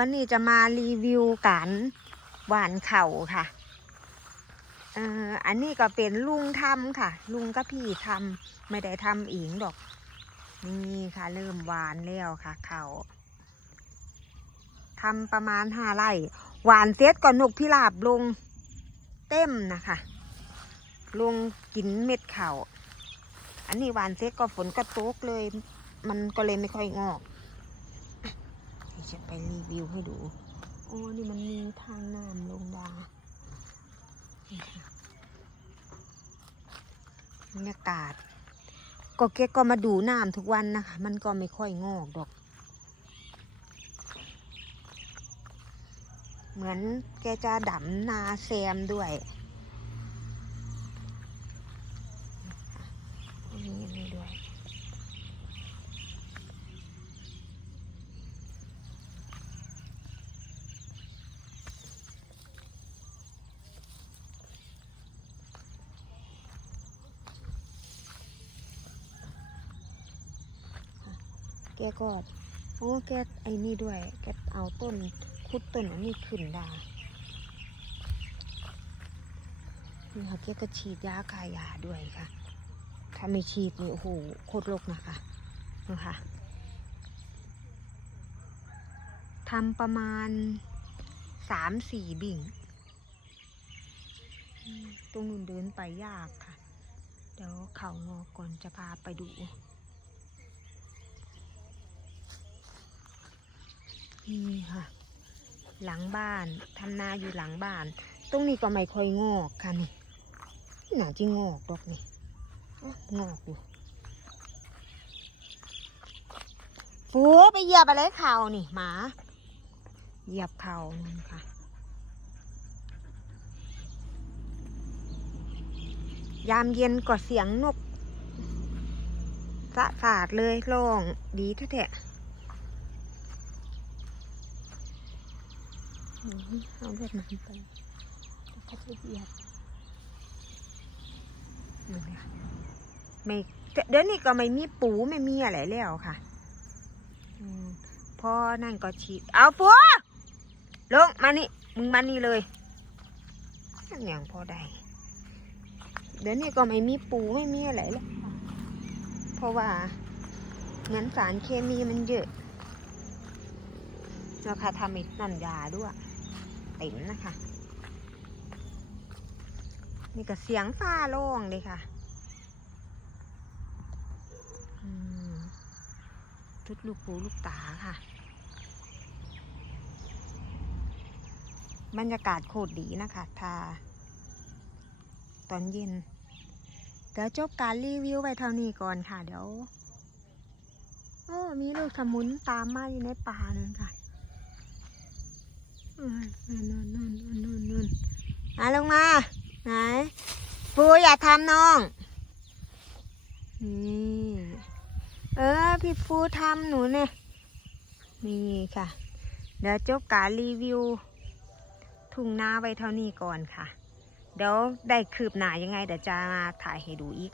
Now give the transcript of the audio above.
วันนี้จะมารีวิวการหวานเข่าค่ะเอ่ออันนี้ก็เป็นลุงทำค่ะ ลุงกับพี่ทำไม่ได้ทำเองดอก นี่ค่ะ เริ่มหวานแล้วค่ะ เข่าทำประมาณห้าไร่หวานเสร็จก่อนนกพิราบลงเต็มนะคะ ลงกินเม็ดเข่าอันนี้หวานเสร็จก็ฝนก็ตกเลย มันก็เลยไม่ค่อยงอก จะไปรีวิวให้ดู โอ้นี่มันมีทางน้ำลงดานี่ค่ะบรรยากาศ ก็เก๊กก็มาดูน้ำทุกวันนะคะ มันก็ไม่ค่อยงอกดอก เหมือนแกจะดำนาแซมด้วยนี่อันนี้ด้วย แกก็โอ้แกไอ้นี่ด้วย แกเอาต้นคุดต้นอันนี้ขึ้นได้นี่ค่ะแกก็ฉีดยาคายาด้วยค่ะ ถ้าไม่ฉีดนี่โอ้โหโคตรโรคนะคะนะคะทำประมาณสามสี่บิ่ง ตรงนู้นเดินไปยากค่ะ เดี๋ยวเขางอก่อนจะพาไปดู นี่ค่ะ หลังบ้านทำนาอยู่หลังบ้าน ตรงนี้ก็ไม่ค่อยงอกค่ะนี่หนาจะงอกดอกนี่งอกอยู่ฟูไปเหยียบอะไรเข่านี่หมาเหยียบเข่านั่ค่ะ ยามเย็นก็เสียงนกสะสาดเลยร้องดีแท้ๆ อืม เอาเลือดมันไปก็จะเหยียบนี่นค่ะไม่เดี๋ยวนี้ก็ไม่มีปูไม่มีอะไรแล้วค่ะอืมพอนั่นก็ฉีดเอาปัวลงมานี่มึงมานี่เลยนั่นอย่างพอได้เดี๋ยวนี้ก็ไม่มีปูไม่มีอะไรแล้วเพราะว่างั้นสารเคมีมันเยอะแล้วค่ะทำอีกนั่นยาด้วย เต็มนะคะ นี่ก็เสียงฟ้าโล่งเลยค่ะทุดลูกหูลูกตาค่ะ บรรยากาศโคตรดีนะคะถ้าตอนเย็น เดี๋ยวจบการรีวิวไว้เท่านี้ก่อนค่ะ เดี๋ยว โอ้ มีลูกสมุนตามมาอยู่ในป่านั่นค่ะ นู่นนู่นนู่นนู่นนู่นมาลงมาไหนปูอย่าทำน้องนี่เออพี่ฟูทำหนูเนี่ยนี่ค่ะ เดี๋ยวจบการรีวิว ทุ่งนาไว้เท่านี้ก่อนค่ะ เดี๋ยวได้คืบหน้ายังไงเดี๋ยวจะมาถ่ายให้ดูอีก